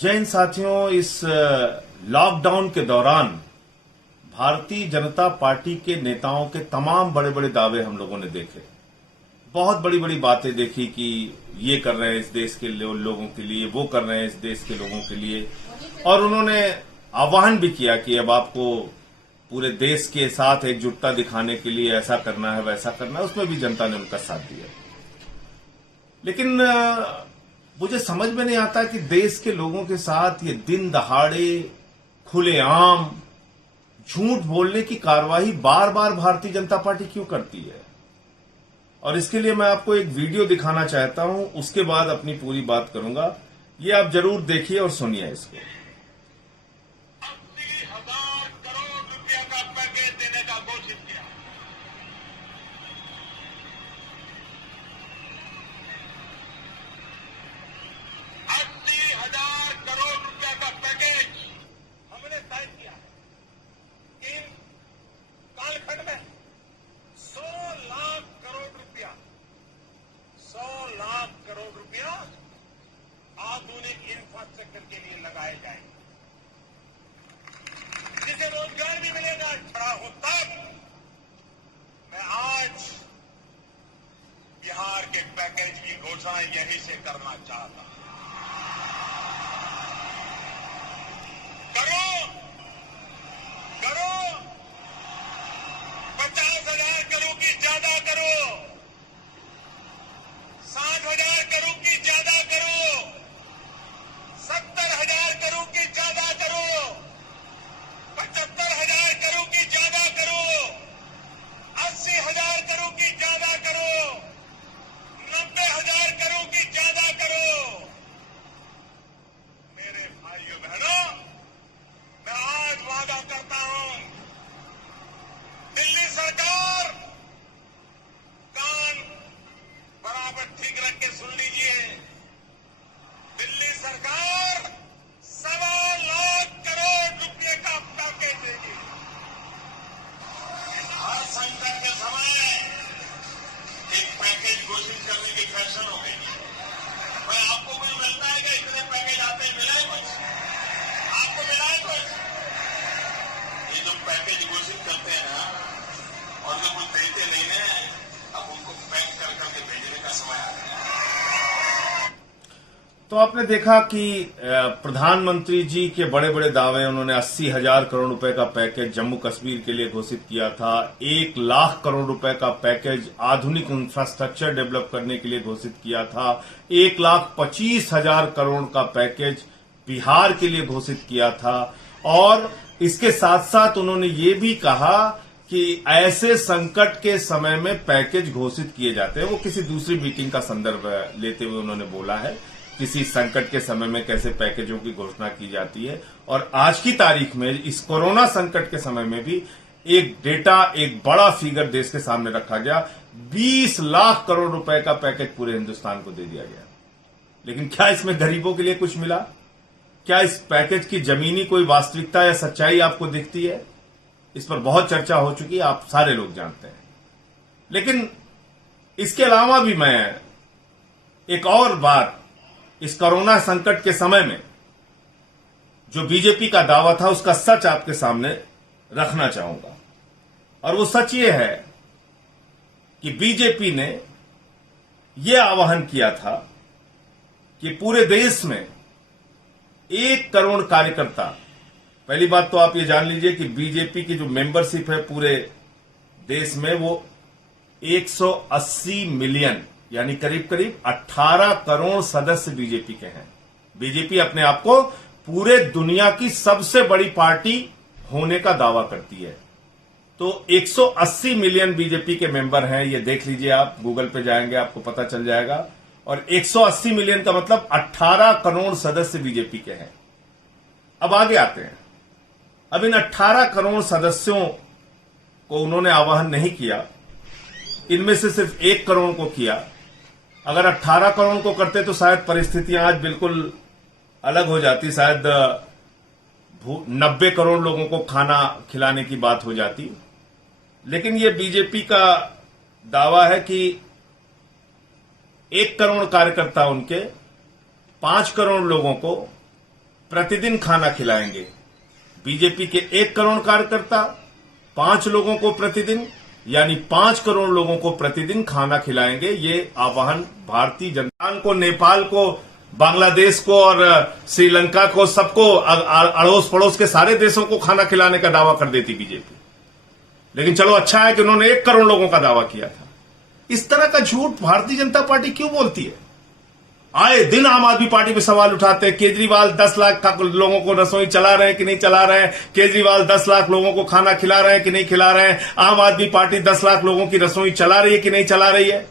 जय हिंद साथियों। इस लॉकडाउन के दौरान भारतीय जनता पार्टी के नेताओं के तमाम बड़े बड़े दावे हम लोगों ने देखे। बहुत बड़ी बड़ी बातें देखी कि ये कर रहे हैं इस देश के लोगों के लिए, वो कर रहे हैं इस देश के लोगों के लिए। और उन्होंने आह्वान भी किया कि अब आपको पूरे देश के साथ एकजुटता दिखाने के लिए ऐसा करना है, वैसा करना है। उसमें भी जनता ने उनका साथ दिया। लेकिन मुझे समझ में नहीं आता कि देश के लोगों के साथ ये दिन दहाड़े खुलेआम झूठ बोलने की कार्रवाई बार बार भारतीय जनता पार्टी क्यों करती है। और इसके लिए मैं आपको एक वीडियो दिखाना चाहता हूं, उसके बाद अपनी पूरी बात करूंगा। ये आप जरूर देखिए और सुनिए इसको। 80,000 करोड़ रुपया का पैकेज देने का घोषित किया। 80,000 करोड़ रुपया का पैकेज हमने तय किया कि कालखंड में 100 लाख करोड़ रुपया 100 लाख करोड़ रुपया आधुनिक इंफ्रास्ट्रक्चर के लिए लगाए जाएंगे, जिसे रोजगार भी मिलेगा। खड़ा हो तब मैं आज बिहार के पैकेज की घोषणा यहीं से करना चाहता हूं। करो करो 50,000 करोड़ की ज्यादा करो, 60,000 करोड़ की ज्यादा करो, 70,000 करोड़ की ज्यादा करो, 75,000 करोड़ की ज्यादा करो, 80,000 करोड़ की ज्यादा करो, 90,000 करोड़ की ज्यादा करो। मेरे भाइयों बहनों, मैं आज वादा करता हूं, दिल्ली सरकार कान बराबर ठीक रख के सुन लीजिए। दिल्ली सरकार 1.25 लाख करोड़ रुपए का पैकेज देगी। हर संकट के समय एक पैकेज घोषित करने की फैशन हो गई। भाई आपको कुछ मिलता है कि इतने पैकेज आते हैं, मिला है कुछ? आपको मिला है कुछ? ये जो पैकेज घोषित करते हैं ना, और जो कुछ देते नहीं है, अब उनको पैक कर करके भेजने का समय आ गया। तो आपने देखा कि प्रधानमंत्री जी के बड़े बड़े दावे, उन्होंने 80,000 करोड़ रुपए का पैकेज जम्मू कश्मीर के लिए घोषित किया था। 1 लाख करोड़ रुपए का पैकेज आधुनिक इंफ्रास्ट्रक्चर डेवलप करने के लिए घोषित किया था। 1,25,000 करोड़ का पैकेज बिहार के लिए घोषित किया था। और इसके साथ साथ उन्होंने ये भी कहा कि ऐसे संकट के समय में पैकेज घोषित किए जाते हैं। वो किसी दूसरी मीटिंग का संदर्भ लेते हुए उन्होंने बोला है, किसी संकट के समय में कैसे पैकेजों की घोषणा की जाती है। और आज की तारीख में इस कोरोना संकट के समय में भी एक डेटा, एक बड़ा फिगर देश के सामने रखा गया। 20 लाख करोड़ रुपए का पैकेज पूरे हिंदुस्तान को दे दिया गया। लेकिन क्या इसमें गरीबों के लिए कुछ मिला? क्या इस पैकेज की जमीनी कोई वास्तविकता या सच्चाई आपको दिखती है? इस पर बहुत चर्चा हो चुकी है, आप सारे लोग जानते हैं। लेकिन इसके अलावा भी मैं एक और बात, इस कोरोना संकट के समय में जो बीजेपी का दावा था, उसका सच आपके सामने रखना चाहूंगा। और वो सच ये है कि बीजेपी ने यह आह्वान किया था कि पूरे देश में 1 करोड़ कार्यकर्ता, पहली बात तो आप ये जान लीजिए कि बीजेपी की जो मेंबरशिप है पूरे देश में, वो 180 मिलियन यानी करीब करीब 18 करोड़ सदस्य बीजेपी के हैं। बीजेपी अपने आप को पूरे दुनिया की सबसे बड़ी पार्टी होने का दावा करती है। तो 180 मिलियन बीजेपी के मेंबर हैं, ये देख लीजिए, आप गूगल पे जाएंगे आपको पता चल जाएगा। और 180 मिलियन का मतलब 18 करोड़ सदस्य बीजेपी के हैं। अब आगे आते हैं। अब इन 18 करोड़ सदस्यों को उन्होंने आह्वान नहीं किया, इनमें से सिर्फ 1 करोड़ को किया। अगर 18 करोड़ को करते तो शायद परिस्थितियां आज बिल्कुल अलग हो जाती। शायद 90 करोड़ लोगों को खाना खिलाने की बात हो जाती। लेकिन ये बीजेपी का दावा है कि 1 करोड़ कार्यकर्ता उनके 5 करोड़ लोगों को प्रतिदिन खाना खिलाएंगे। बीजेपी के 1 करोड़ कार्यकर्ता 5 लोगों को प्रतिदिन यानी 5 करोड़ लोगों को प्रतिदिन खाना खिलाएंगे। ये आह्वान भारतीय जनता को, नेपाल को, बांग्लादेश को और श्रीलंका को, सबको, अड़ोस पड़ोस के सारे देशों को खाना खिलाने का दावा कर देती बीजेपी। लेकिन चलो अच्छा है कि उन्होंने 1 करोड़ लोगों का दावा किया था। इस तरह का झूठ भारतीय जनता पार्टी क्यों बोलती है? आए दिन आम आदमी पार्टी पे सवाल उठाते हैं। केजरीवाल 10 लाख लोगों को रसोई चला रहे हैं कि नहीं चला रहे हैं? केजरीवाल 10 लाख लोगों को खाना खिला रहे हैं कि नहीं खिला रहे हैं? आम आदमी पार्टी 10 लाख लोगों की रसोई चला रही है कि नहीं चला रही है?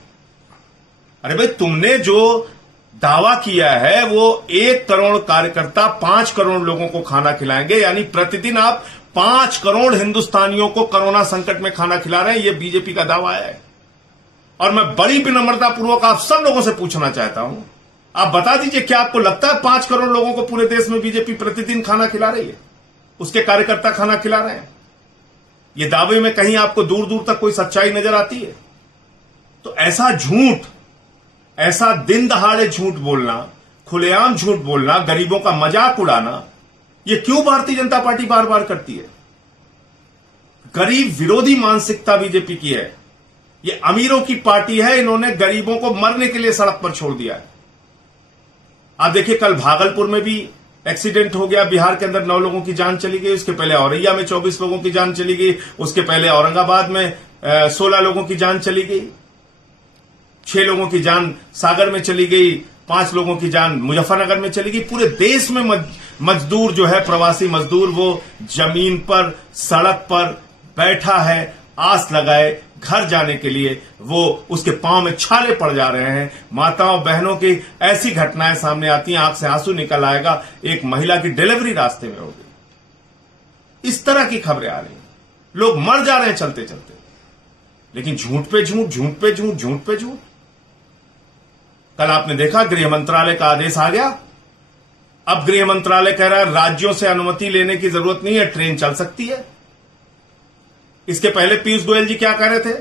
अरे भाई, तुमने जो दावा किया है वो 1 करोड़ कार्यकर्ता 5 करोड़ लोगों को खाना खिलाएंगे, यानी प्रतिदिन आप 5 करोड़ हिंदुस्तानियों को कोरोना संकट में खाना खिला रहे हैं। यह बीजेपी का दावा है। और मैं बड़ी विनम्रता पूर्वक आप सब लोगों से पूछना चाहता हूं, आप बता दीजिए, क्या आपको लगता है 5 करोड़ लोगों को पूरे देश में बीजेपी प्रतिदिन खाना खिला रही है? उसके कार्यकर्ता खाना खिला रहे हैं? ये दावे में कहीं आपको दूर दूर तक कोई सच्चाई नजर आती है? तो ऐसा झूठ, ऐसा दिन दहाड़े झूठ बोलना, खुलेआम झूठ बोलना, गरीबों का मजाक उड़ाना, ये क्यों भारतीय जनता पार्टी बार बार करती है? गरीब विरोधी मानसिकता बीजेपी की है। ये अमीरों की पार्टी है। इन्होंने गरीबों को मरने के लिए सड़क पर छोड़ दिया है। आप देखिए, कल भागलपुर में भी एक्सीडेंट हो गया। बिहार के अंदर 9 लोगों की जान चली गई। उसके पहले औरैया में 24 लोगों की जान चली गई। उसके पहले औरंगाबाद में 16 लोगों की जान चली गई। 6 लोगों की जान सागर में चली गई। 5 लोगों की जान मुजफ्फरनगर में चली गई। पूरे देश में मजदूर जो है, प्रवासी मजदूर, वो जमीन पर, सड़क पर बैठा है, आस लगाए घर जाने के लिए। वो उसके पांव में छाले पड़ जा रहे हैं। माताओं बहनों की ऐसी घटनाएं सामने आती हैं, आंख से आंसू निकल आएगा। एक महिला की डिलीवरी रास्ते में हो गई। इस तरह की खबरें आ रही हैं। लोग मर जा रहे हैं चलते चलते। लेकिन झूठ पे झूठ, झूठ पे झूठ, झूठ पे झूठ। कल आपने देखा, गृह मंत्रालय का आदेश आ गया। अब गृह मंत्रालय कह रहा है राज्यों से अनुमति लेने की जरूरत नहीं है, ट्रेन चल सकती है। इसके पहले पीयूष गोयल जी क्या कह रहे थे?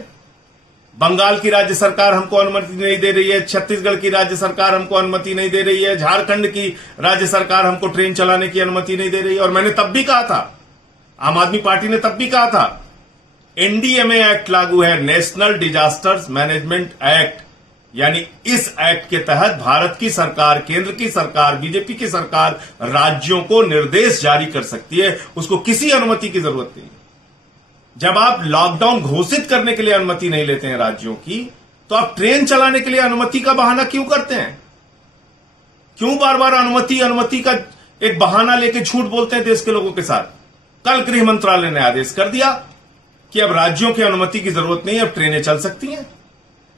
बंगाल की राज्य सरकार हमको अनुमति नहीं दे रही है, छत्तीसगढ़ की राज्य सरकार हमको अनुमति नहीं दे रही है, झारखंड की राज्य सरकार हमको ट्रेन चलाने की अनुमति नहीं दे रही है। और मैंने तब भी कहा था, आम आदमी पार्टी ने तब भी कहा था, एनडीएमए एक्ट लागू है, नेशनल डिजास्टर्स मैनेजमेंट एक्ट, यानी इस एक्ट के तहत भारत की सरकार, केंद्र की सरकार, बीजेपी की सरकार राज्यों को निर्देश जारी कर सकती है। उसको किसी अनुमति की जरूरत नहीं। जब आप लॉकडाउन घोषित करने के लिए अनुमति नहीं लेते हैं राज्यों की, तो आप ट्रेन चलाने के लिए अनुमति का बहाना क्यों करते हैं? क्यों बार बार अनुमति का एक बहाना लेके झूठ बोलते हैं देश के लोगों के साथ? कल गृह मंत्रालय ने आदेश कर दिया कि अब राज्यों की अनुमति की जरूरत नहीं है, अब ट्रेनें चल सकती हैं।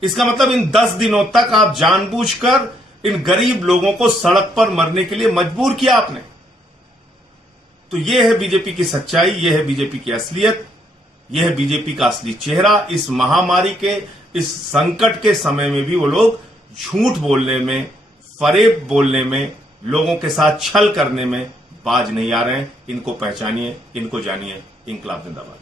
इसका मतलब इन 10 दिनों तक आप जानबूझकर इन गरीब लोगों को सड़क पर मरने के लिए मजबूर किया आपने। तो यह है बीजेपी की सच्चाई, यह है बीजेपी की असलियत, यह है बीजेपी का असली चेहरा। इस महामारी के, इस संकट के समय में भी वो लोग झूठ बोलने में, फरेब बोलने में, लोगों के साथ छल करने में बाज नहीं आ रहे हैं। इनको पहचानिए, इनको जानिए। इंकलाब जिंदाबाद।